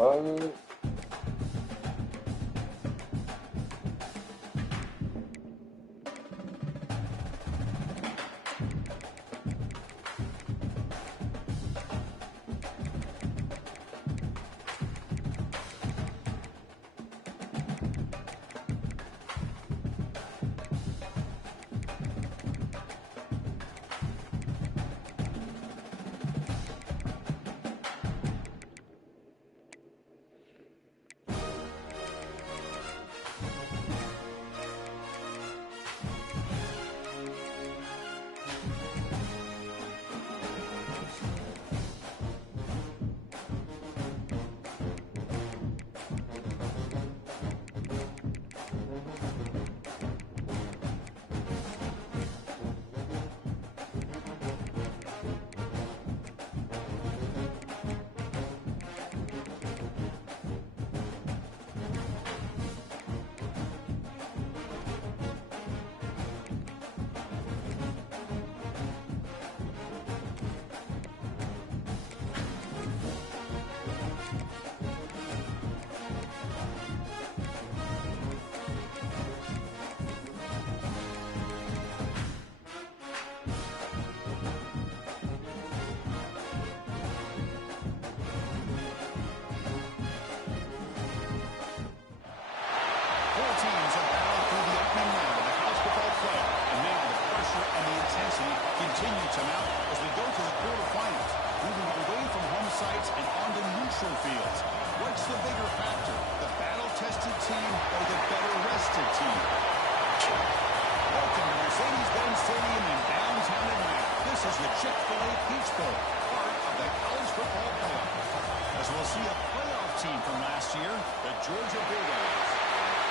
What?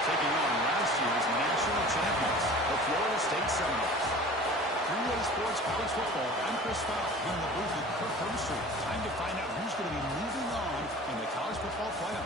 Taking on last year's national champions, the Florida State Seminoles. 3-Way Sports College Football, I'm Chris Fowl here in the booth with Kirk Herbstreit. Time to find out who's going to be moving on in the college football playoff.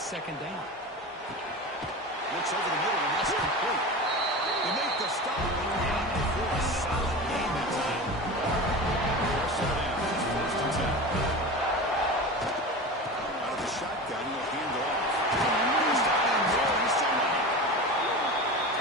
Second down. Looks over the middle, and that's complete. They make the stop for a solid game that time. First down, it's 1st and 10. Out of the shotgun, he'll hand it off. He's stopping there. He's still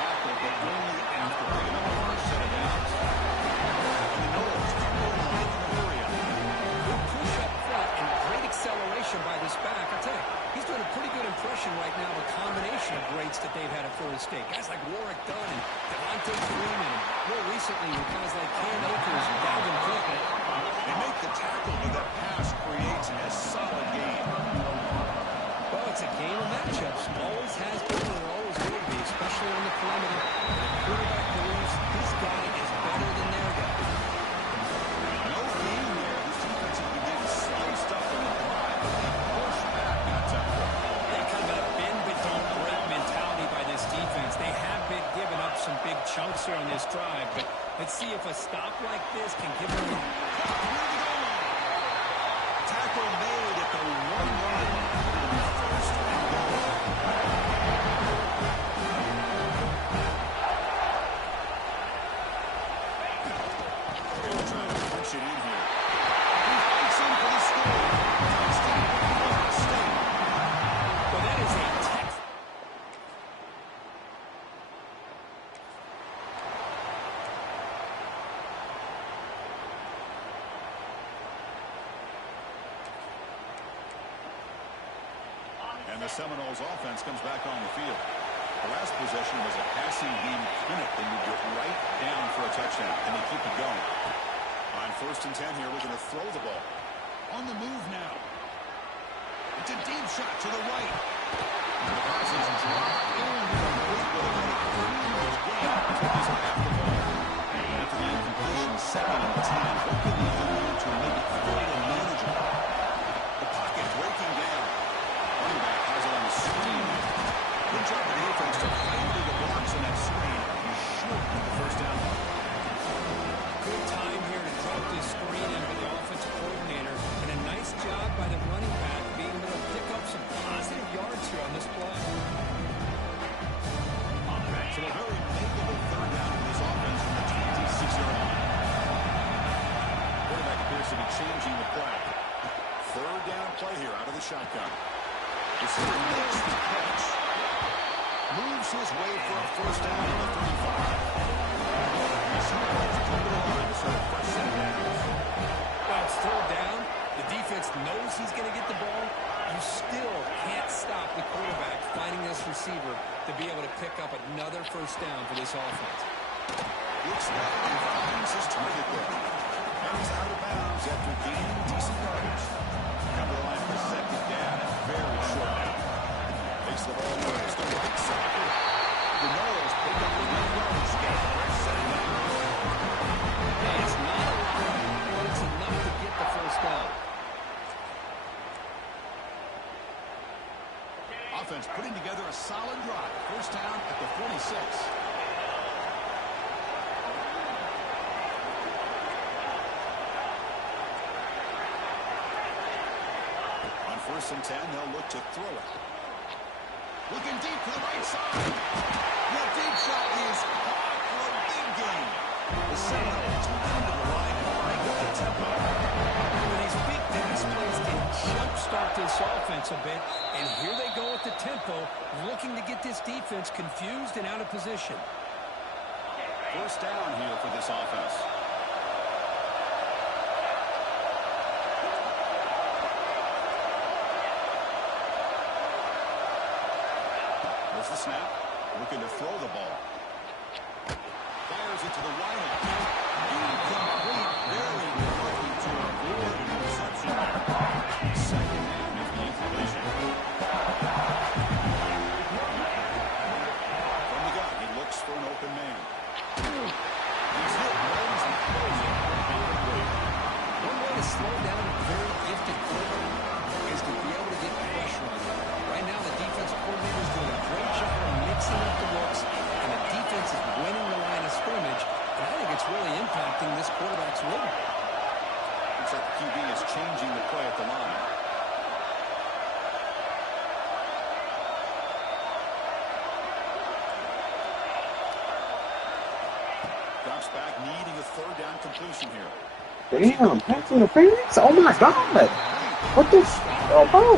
tackle, but only after picking up the first set of downs. And the Noles are going to make the hurry up. Good push up front and great acceleration by this back. I tell you, he's doing a pretty good impression right now of a combination of greats that they've had at Florida State. Guys like Warwick Dunn and Devontae Freeman, and more recently with guys like Cam Akers and Dalvin Cook. They make the tackle, but that pass creates a solid gain. Well, it's a game of matchups. Always has been and always will be, especially on the perimeter. The quarterback believes his guy is better than their guy. No gain there. This defense has been getting sliced up on the drive. Push back that time. Yeah, kind of a bend-but-don't-break mentality by this defense. They have been giving up some big chunks here on this drive, but let's see if a stop like this can give them a tackle made at the 1-yard line. First and goal. They're trying to punch it in here. He fights in for the score. Touchdown, Florida State. Well, that is a And the Seminoles offense comes back on the field. The last possession was a passing game clinic. They moved it right down for a touchdown, and they keep it going. On 1st and 10 here, we're going to throw the ball. On the move now. It's a deep shot to the right. And the pass is dropped in with a great bit of a huge gain to this half the ball. After the incompletion, 2nd and 10. What can they do to make it feel manageable? The pocket breaking down. Running back has it on the screen. Good job of the defense to fight through the blocks in that screen. He's short of the first down. Good time here to drop this screen in with the offensive coordinator. And a nice job by the running back being able to pick up some positive yards here on this play. So a very makeable 3rd down for this offense from the 26-yard line. Quarterback appears to be changing the play. 3rd down play here out of the shotgun. Receiver makes the catch. Moves his way for a 1st down on the 35. Well, it's 3rd down. The defense knows he's going to get the ball. You still can't stop the quarterback finding this receiver to be able to pick up another 1st down for this offense. Looks like he finds his target there. And he's out of bounds after gaining decent yardage. Cover the line for 2nd down and very short now. Makes the ball towards the right side. The Noles pick up the 1-yardage gain. It's not a lot, but it's enough to get the 1st down. Offense putting together a solid drive. 1st down at the 46. On 1st and 10, they'll look to throw it. Looking deep to the right side. The deep shot is caught for a big gain. The Seminoles begin to rely and break up the tempo. With these big pass plays can jumpstart this offense a bit, and here they go at the tempo, looking to get this defense confused and out of position. 1st down here for this offense. There's the snap. Looking to throw the ball. Fires it to the wideout. Incomplete. Very lucky to avoid an interception there. 2nd down is the incompletion. From the gun, he looks for an open man. He's hit, runs, and throws it. One way to slow down a very gifted quarterback is to be able to get pressure on him. Right now, the defensive coordinator is doing a great job of mixing up the looks, and the defense is winning the line of scrimmage, and I think it's really impacting this quarterback's rhythm. Looks like the QB is changing the play at the line. Drops back, needing a 3rd down completion here. Damn, pass interference? Oh my god! What the bro?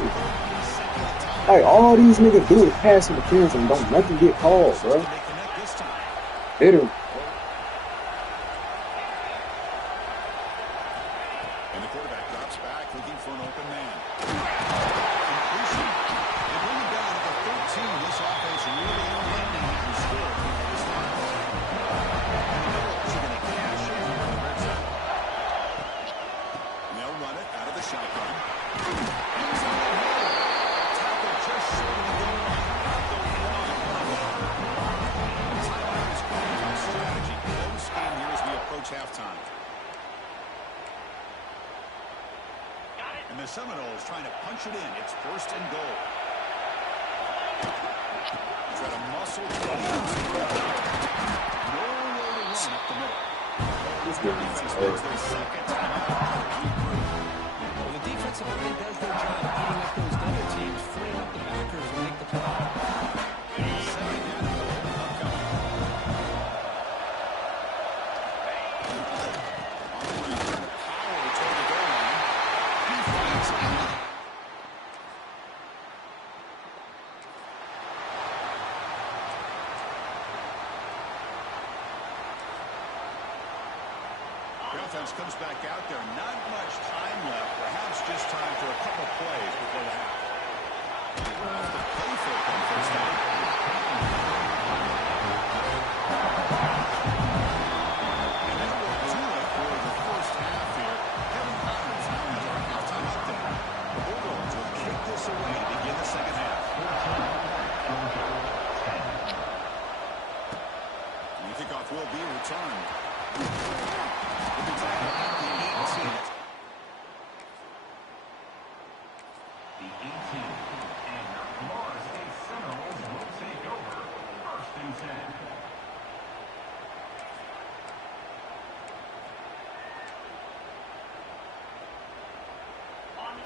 Hey, all these niggas do is pass interference and don't nothing get called, bro. Literally. And the quarterback drops back, looking for an open man. Completion. They bring him down at the 13. This offense really unending and score this time. And the Noles are going to cash in here on the red side. And they'll run it out of the shotgun. Inside the hole. Tackle just short of the goal line. At the 1. Timeout is called on strategy. Close game here as we approach halftime. And the Seminoles trying to punch it in. It's 1st and goal. Try to muscle through. Nowhere to run up the middle. This defense makes their 2nd timeout. Well, the defensive line does their job eating up those other teams, freeing up the backers and make the play. 2nd and goal upcoming. On the return, power toward the goal line. He finds it. The offense comes back out there. Not much time left. Perhaps just time for a couple plays before the half. Off the play fake on 1st down. opportunity to begin the second half. And the kickoff will be returned. We'll be taking out the 18. The 18 and Florida State Seminoles will take over 1st and 10.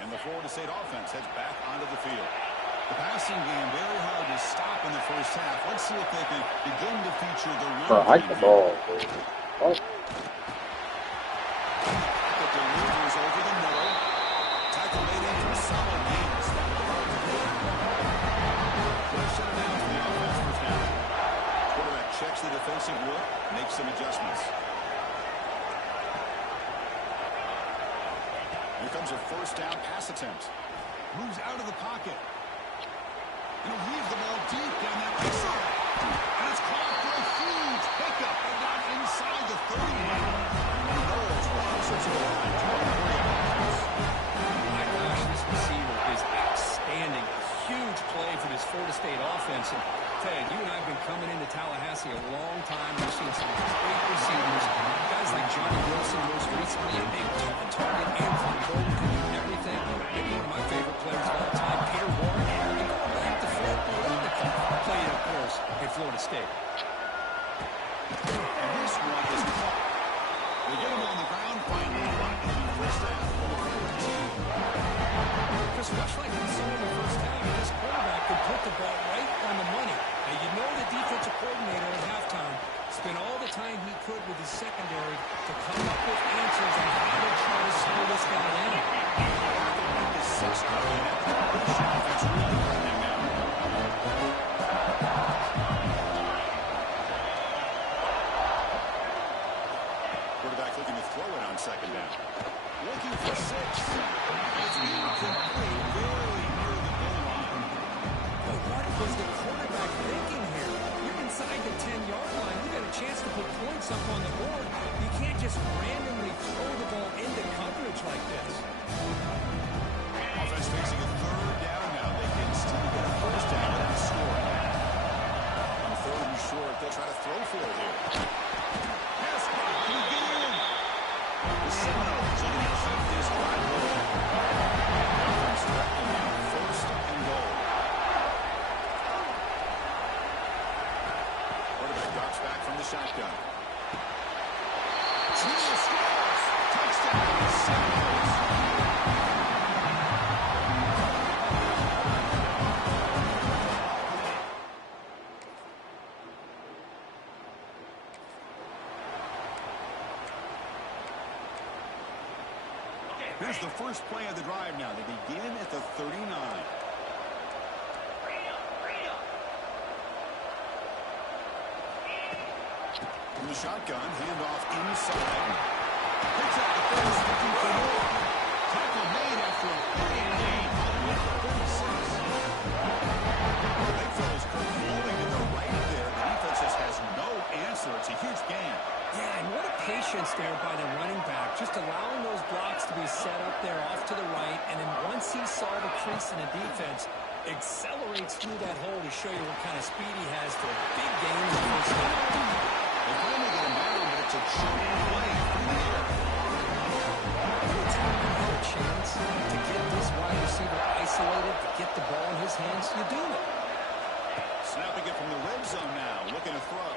And the Florida State offense heads back onto the field. The passing game very hard to stop in the first half. Let's see if they can begin to feature the Bro, hike the ball. Oh. It delivers over the middle. Tackle made in for solid gains. Shut it down for the offense first down. Quarterback checks the defensive look, makes some adjustments. Here comes a first down pass attempt. Moves out of the pocket. And he'll leave the ball deep down that right side. And it's caught for a huge pickup. And not inside the 30. And Knowles will have such a line to run the yards. My gosh, this receiver is outstanding. A huge play for this Florida State offense. And Ted, you and I have been coming into Tallahassee a long time. We've seen some great receivers. Guys like Johnny Wilson most recently, a big target. Antoine Golden can do everything. Maybe one of my favorite players of all time, Peter Warren. And going back to Florida, played, of course, at Florida State. And this one is caught. They get him on the ground, finally blocking him first down. Because much like we saw in the first half, this quarterback could put the ball right on the money. And you know the defensive coordinator at halftime spent all the time he could with his secondary to come up with answers on how to try to slow this guy down. This sixth quarter, that's really running now. Quarterback looking to throw it on second down. Looking for 6. It's incomplete, very near the goal line. But what was the quarterback thinking here? You're inside the 10-yard line. You got a chance to put points up on the board. You can't just randomly throw the ball into coverage like this. Offense facing a third down now. They can still get a first down without scoring. On third and short, they'll try to throw for it here. Pass clock begin. The Seminoles are going to keep this drive moving. Offense threatening now, first and goal. Quarterback drops back from the shotgun. Tua scores. Touchdown, Seminoles. Here's the first play of the drive now. They begin at the 39. From the shotgun, handoff inside. Picks up the first, looking for more. Tackle made after a big gain all the way to 36. Big fella's flowing to the right there. The defense just has no answer. It's a huge gain. Yeah, and what a patience there by the running back, just allowing those blocks to be set up there off to the right, and then once he saw the crease in the defense, accelerates through that hole to show you what kind of speed he has for a big gain in the first half. They finally get him down, but it's a jump play through the air. Anytime you have a chance to get this wide receiver isolated, to get the ball in his hands, you do it. Snapping it from the red zone now, looking to throw.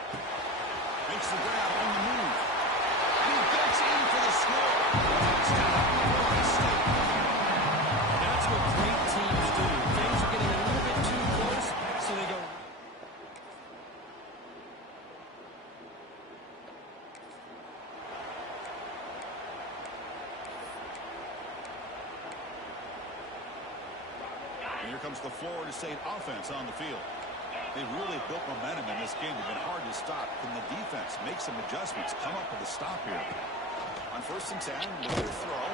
Makes the grab on the move. And he gets in for the score. That's what great teams do. Things are getting a little bit too close, so they go. And here comes the Florida State offense on the field. They really built momentum in this game. They've been hard to stop. Can the defense make some adjustments, come up with a stop here? On first and 10, looking to throw.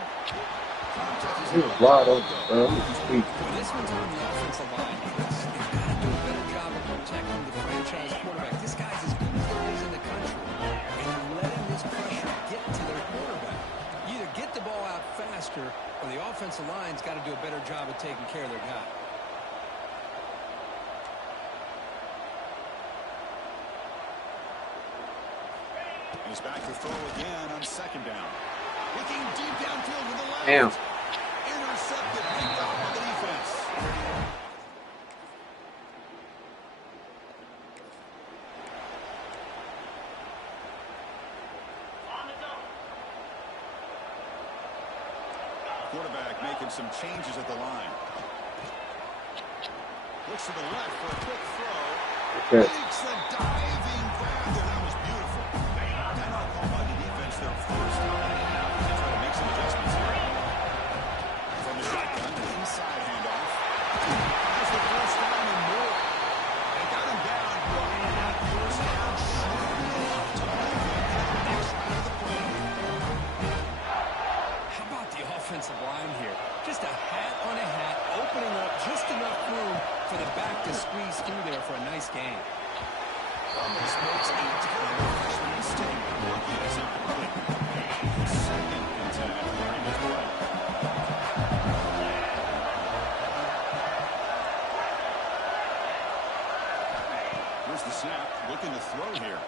He was wide open, bro. This one's on the offensive line, Chris. They've got to do a better job of protecting the franchise quarterback. This guy's as good as there is in the country. And they're letting this pressure get to their quarterback. You either get the ball out faster, or the offensive line's got to do a better job of taking care of their guy. He's back to throw again on second down. Looking deep downfield with the left. Damn. Intercepted, picked off by the defense. Quarterback making some changes at the line. Looks to the left for a quick throw. Okay. Makes a diving grab there. That was beautiful. Timeout called by the defense there first. They try to make some adjustments here. From the shotgun, an inside handoff. Has the first down and more. They got him down. First down, short enough to move him to the next round of the play. How about the offensive line here? Just a hat on a hat, opening up just enough room for the back to squeeze through there for a nice gain. This makes a terrible freshman mistake. Rookie is incomplete. Second and 10 during this play. Here's the snap, looking to throw here.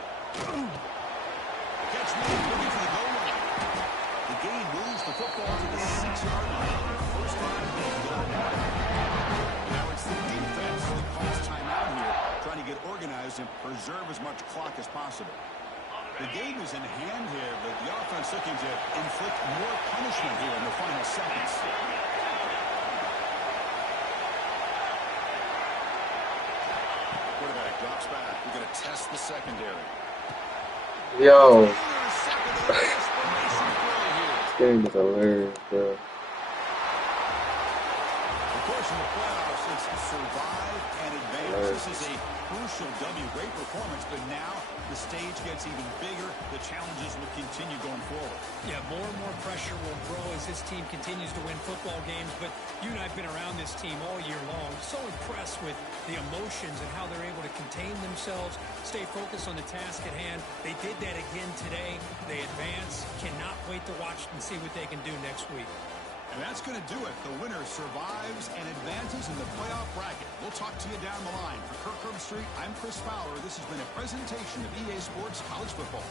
Catch made, looking for the goal line. The gain moves the football to the 6-yard line. First down and goal. Now it's the defense that calls timeout here, trying to get organized and preserve as much clock as possible. The game is in hand here, but the offense looking to inflict more punishment here in the final seconds. Quarterback drops back. We're going to test the secondary. Yo. Secondary desperation play here. This game is hilarious, bro. Of course, in the playoffs, it's survive and advance. This is a crucial W. Great performance, but now the stage gets even bigger. The challenges will continue going forward. Yeah, more and more pressure will grow as this team continues to win football games, but you and I have been around this team all year long. So impressed with the emotions and how they're able to contain themselves, stay focused on the task at hand. They did that again today. They advance. Cannot wait to watch and see what they can do next week. And that's going to do it. The winner survives and advances in the playoff bracket. We'll talk to you down the line. For Kirk Herbstreit, I'm Chris Fowler. This has been a presentation of EA Sports College Football.